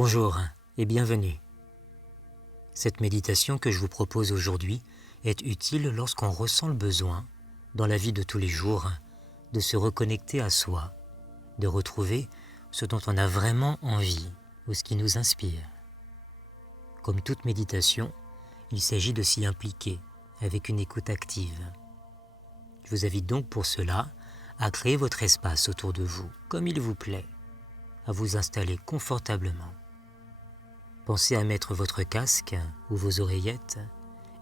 Bonjour et bienvenue. Cette méditation que je vous propose aujourd'hui est utile lorsqu'on ressent le besoin, dans la vie de tous les jours, de se reconnecter à soi, de retrouver ce dont on a vraiment envie ou ce qui nous inspire. Comme toute méditation, il s'agit de s'y impliquer avec une écoute active. Je vous invite donc pour cela à créer votre espace autour de vous, comme il vous plaît, à vous installer confortablement. Pensez à mettre votre casque ou vos oreillettes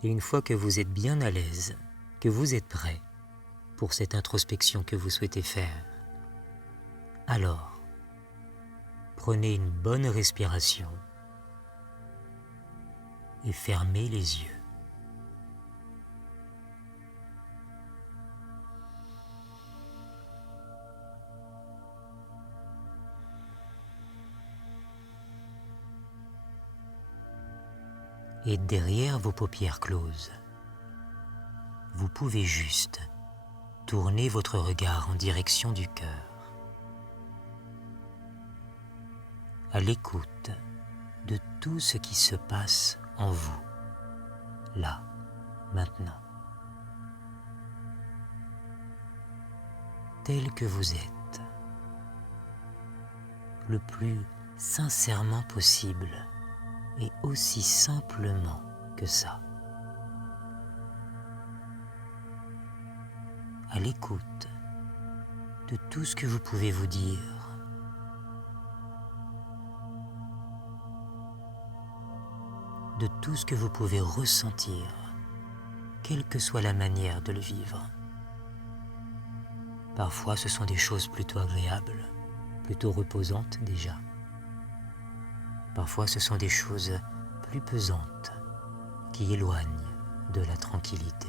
et une fois que vous êtes bien à l'aise, que vous êtes prêt pour cette introspection que vous souhaitez faire, alors prenez une bonne respiration et fermez les yeux. Et derrière vos paupières closes, vous pouvez juste tourner votre regard en direction du cœur, à l'écoute de tout ce qui se passe en vous, là, maintenant. Tel que vous êtes, le plus sincèrement possible et aussi simplement que ça. À l'écoute de tout ce que vous pouvez vous dire, de tout ce que vous pouvez ressentir, quelle que soit la manière de le vivre. Parfois, ce sont des choses plutôt agréables, plutôt reposantes déjà. Parfois, ce sont des choses plus pesantes qui éloignent de la tranquillité.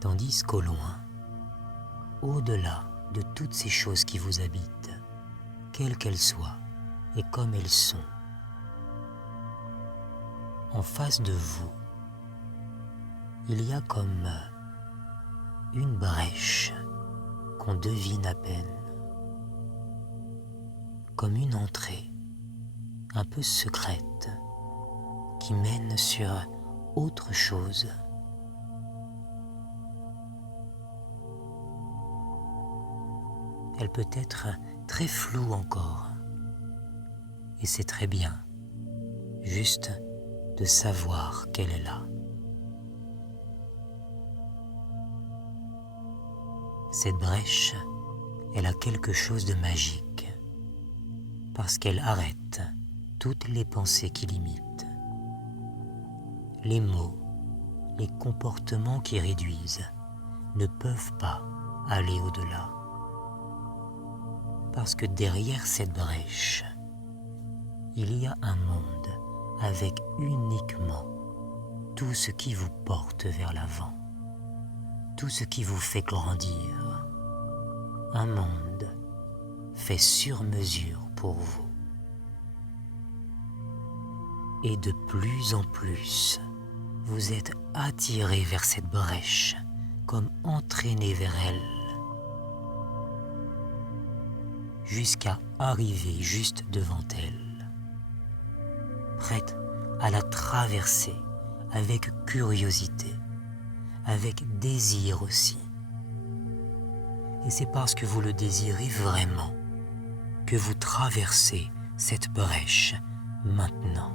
Tandis qu'au loin, au-delà de toutes ces choses qui vous habitent, quelles qu'elles soient et comme elles sont, en face de vous, il y a comme une brèche qu'on devine à peine, comme une entrée un peu secrète qui mène sur autre chose. Elle peut être très floue encore, et c'est très bien, juste de savoir qu'elle est là. Cette brèche, elle a quelque chose de magique, parce qu'elle arrête toutes les pensées qui limitent, les mots, les comportements qui réduisent ne peuvent pas aller au-delà. Parce que derrière cette brèche, il y a un monde avec uniquement tout ce qui vous porte vers l'avant, tout ce qui vous fait grandir. Un monde fait sur mesure pour vous. Et de plus en plus, vous êtes attiré vers cette brèche, comme entraîné vers elle, jusqu'à arriver juste devant elle, prête à la traverser avec curiosité, avec désir aussi. Et c'est parce que vous le désirez vraiment que vous traversez cette brèche maintenant.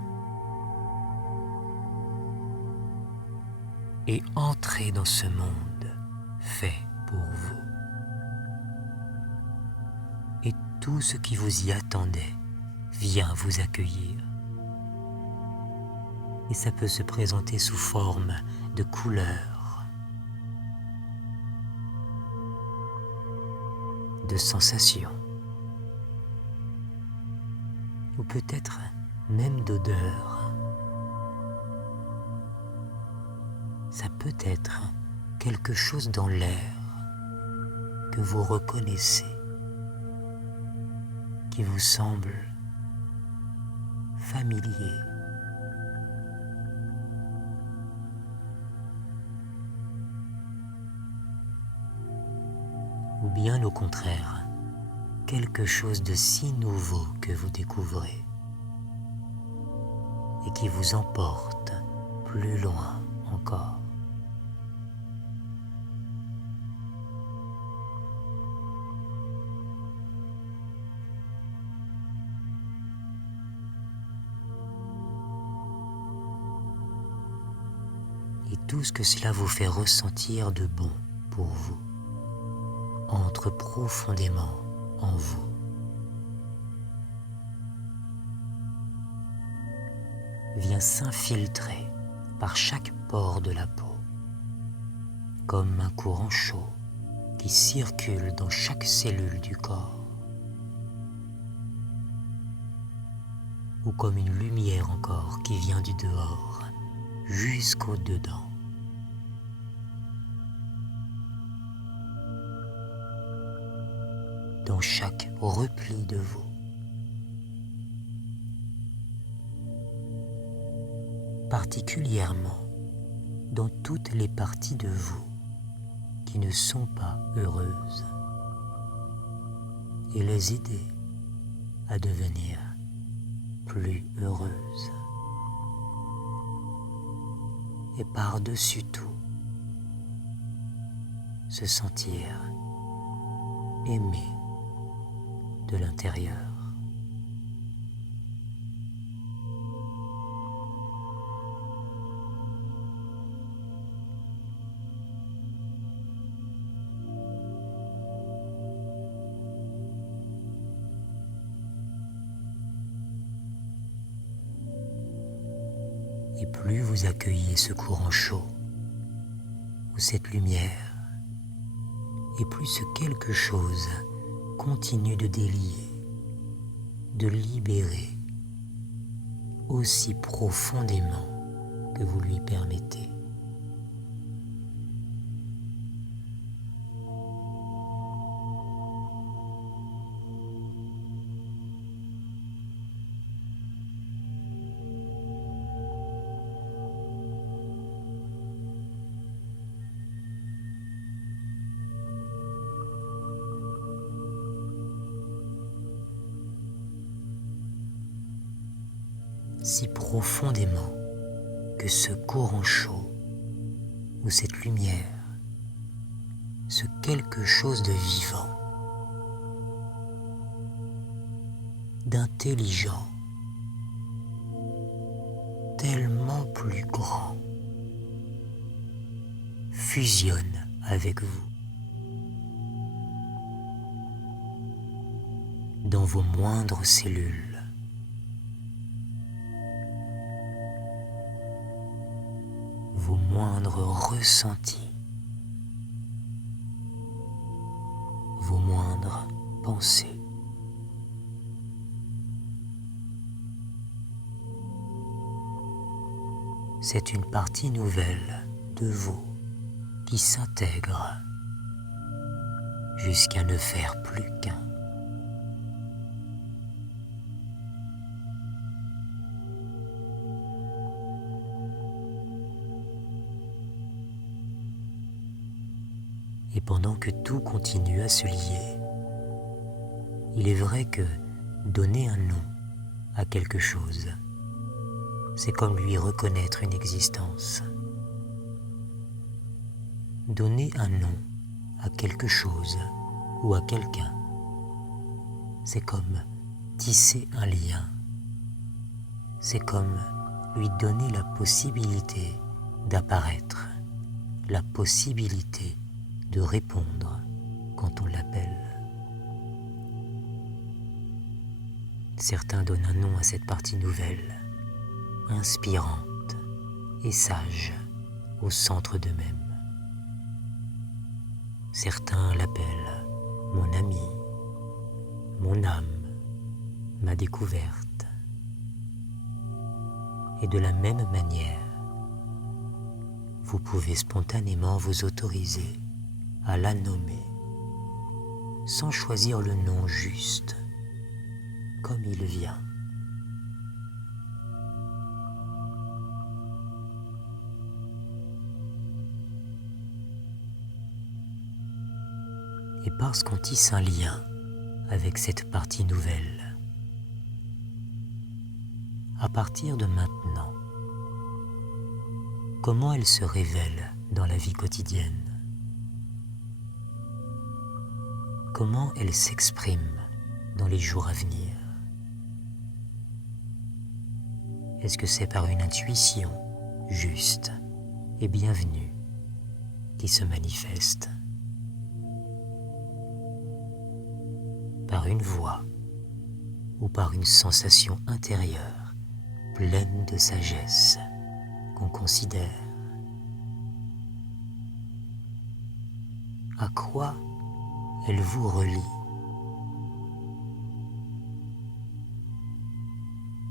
Et entrez dans ce monde fait pour vous. Et tout ce qui vous y attendait vient vous accueillir. Et ça peut se présenter sous forme de couleurs, de sensations, ou peut-être même d'odeurs. Ça peut être quelque chose dans l'air que vous reconnaissez, qui vous semble familier. Ou bien au contraire, quelque chose de si nouveau que vous découvrez et qui vous emporte plus loin encore. Et tout ce que cela vous fait ressentir de bon pour vous entre profondément en vous. Vient s'infiltrer par chaque pore de la peau, comme un courant chaud qui circule dans chaque cellule du corps, ou comme une lumière encore qui vient du dehors jusqu'au dedans. Dans chaque repli de vous. Particulièrement dans toutes les parties de vous qui ne sont pas heureuses, et les aider à devenir plus heureuses. Et par-dessus tout, se sentir aimé de l'intérieur. Et plus vous accueillez ce courant chaud ou cette lumière, et plus ce quelque chose continue de délier, de libérer aussi profondément que vous lui permettez. Si profondément que ce courant chaud ou cette lumière, ce quelque chose de vivant, d'intelligent, tellement plus grand, fusionne avec vous, dans vos moindres cellules. Vos moindres ressentis, vos moindres pensées. C'est une partie nouvelle de vous qui s'intègre jusqu'à ne faire plus qu'un. Et pendant que tout continue à se lier, il est vrai que donner un nom à quelque chose, c'est comme lui reconnaître une existence. Donner un nom à quelque chose ou à quelqu'un, c'est comme tisser un lien. C'est comme lui donner la possibilité d'apparaître, la possibilité de répondre quand on l'appelle. Certains donnent un nom à cette partie nouvelle, inspirante et sage au centre d'eux-mêmes. Certains l'appellent mon ami, mon âme, ma découverte. Et de la même manière, vous pouvez spontanément vous autoriser à la nommer, sans choisir le nom juste, comme il vient. et parce qu'on tisse un lien avec cette partie nouvelle. À partir de maintenant, comment elle se révèle dans la vie quotidienne? Comment elle s'exprime dans les jours à venir? Est-ce que c'est par une intuition juste et bienvenue qui se manifeste? Par une voix ou par une sensation intérieure pleine de sagesse qu'on considère? À quoi elle vous relie?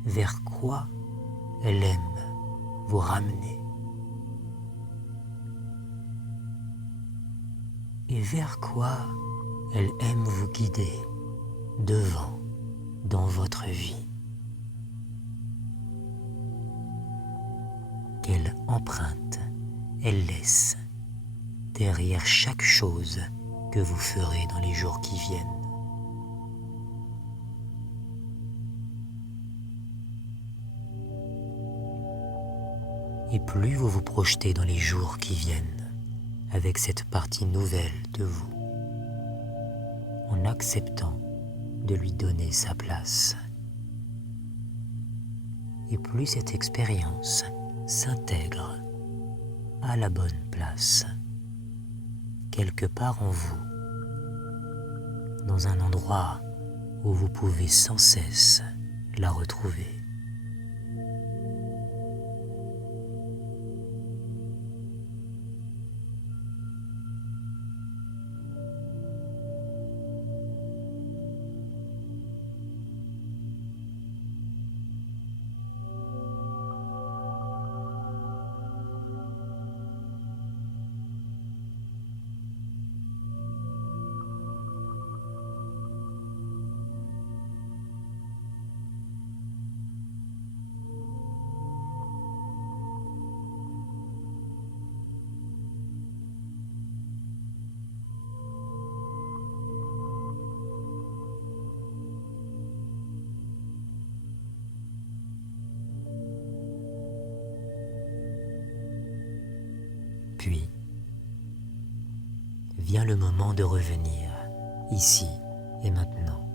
Vers quoi elle aime vous ramener? Et vers quoi elle aime vous guider devant dans votre vie? Quelle empreinte elle laisse derrière chaque chose que vous ferez dans les jours qui viennent? Et plus vous vous projetez dans les jours qui viennent avec cette partie nouvelle de vous, en acceptant de lui donner sa place, et plus cette expérience s'intègre à la bonne place, quelque part en vous, dans un endroit où vous pouvez sans cesse la retrouver. Puis, vient le moment de revenir, ici et maintenant,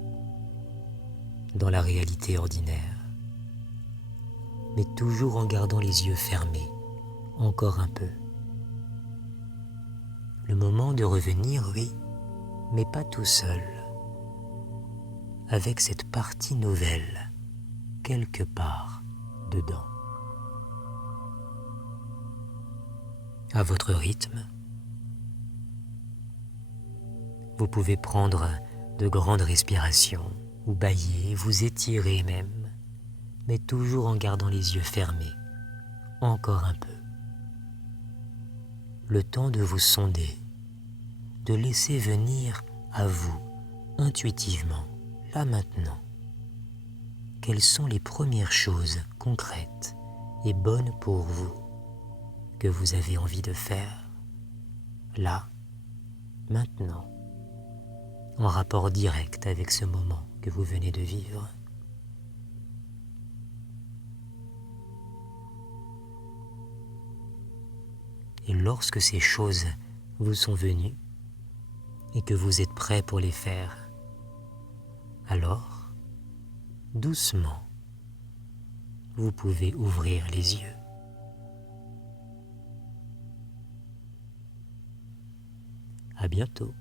dans la réalité ordinaire, mais toujours en gardant les yeux fermés, encore un peu. Le moment de revenir, oui, mais pas tout seul, avec cette partie nouvelle, quelque part dedans. À votre rythme, vous pouvez prendre de grandes respirations ou bâiller, vous étirer même, mais toujours en gardant les yeux fermés, encore un peu. Le temps de vous sonder, de laisser venir à vous, intuitivement, là maintenant, quelles sont les premières choses concrètes et bonnes pour vous que vous avez envie de faire, là, maintenant, en rapport direct avec ce moment que vous venez de vivre. Et lorsque ces choses vous sont venues et que vous êtes prêt pour les faire, alors, doucement, vous pouvez ouvrir les yeux. À bientôt.